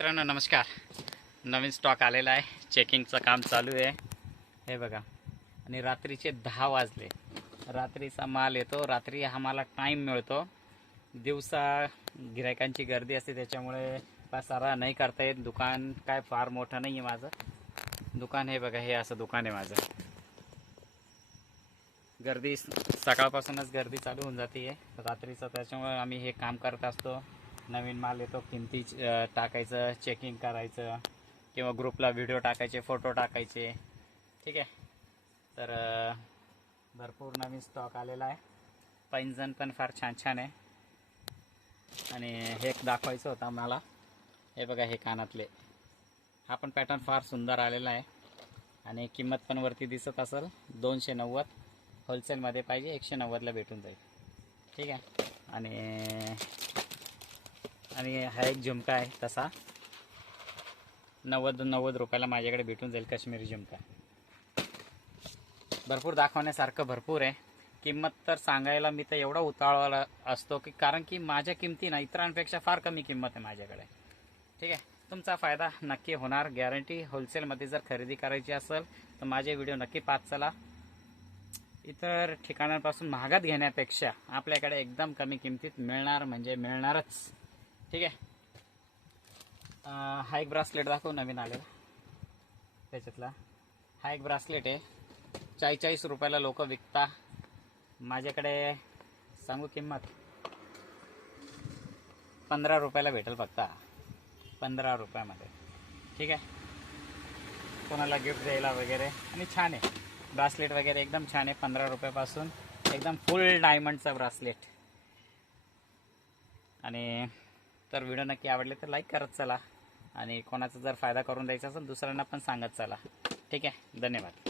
मित्रांनो नमस्कार. नवीन स्टॉक आलेला आहे. चेकिंगचं काम चालू आहे. हे बघा. आणि रात्रीचे दहा वाजले. रात्रीचा माल येतो. रात्री आम्हाला टाईम मिळतो. दिवसा गिरायकांची गर्दी असते त्याच्यामुळे पसारा नाही करता येत. दुकान काय फार मोठं नाही आहे माझं. दुकान हे बघा हे असं दुकान आहे माझं. गर्दी सकाळपासूनच गर्दी चालू होऊन जाते रात्रीचं त्याच्यामुळे आम्ही हे काम करत असतो. नवीन माल येतो किमती टाकायचं चेकिंग करायचं किंवा ग्रुपला व्हिडिओ टाकायचे फोटो टाकायचे. ठीक आहे? तर भरपूर नवीन स्टॉक आलेला आहे. पैंजण पण फार छान छान आहे. आणि हे दाखवायचं होतं मला हे बघा हे कानातले. हा पण पॅटर्न फार सुंदर आलेला आहे. आणि किंमत पण वरती दिसत असेल दोनशे नव्वद. होलसेलमध्ये पाहिजे एकशे नव्वदला भेटून जाईल. ठीक आहे? आणि आणि हा एक झुमका आहे तसा. नव्वद नव्वद रुपयाला माझ्याकडे भेटून जाईल काश्मीरी झुमका. भरपूर दाखवण्यासारखं भरपूर आहे. किंमत तर सांगायला मी तर एवढा उताळवाला असतो की कारण की माझ्या किमती ना इतरांपेक्षा फार कमी किंमत आहे माझ्याकडे. ठीक आहे? तुमचा फायदा नक्की होणार. गॅरंटी होलसेलमध्ये जर खरेदी करायची असेल तर माझे व्हिडिओ नक्की पाच चला. इतर ठिकाणांपासून महागात घेण्यापेक्षा आपल्याकडे एकदम कमी किमतीत मिळणार म्हणजे मिळणारच. ठीक आहे. हा एक ब्रासलेट दाखव नवीन आलेला. त्याच्यातला. हा एक ब्रासलेट आहे. चाळीस चाळीस रुपयाला लोक विकता. माझ्याकडे सांगू किंमत? पंधरा रुपयाला भेटेल फक्त. पंधरा रुपयामध्ये. ठीक आहे? कोणाला गिफ्ट द्यायला वगैरे? आणि छान आहे. ब्रासलेट वगैरे एकदम छान आहे. पंधरा रुपयापासून. एकदम फुल डायमंडचा ब्रासलेट आणि तर व्हिडिओ नक्की आवडले तर लाईक करत चला. आणि कोणाचा जर फायदा करून द्यायचा असेल दुसऱ्यांना पण सांगत चला. ठीक आहे? धन्यवाद.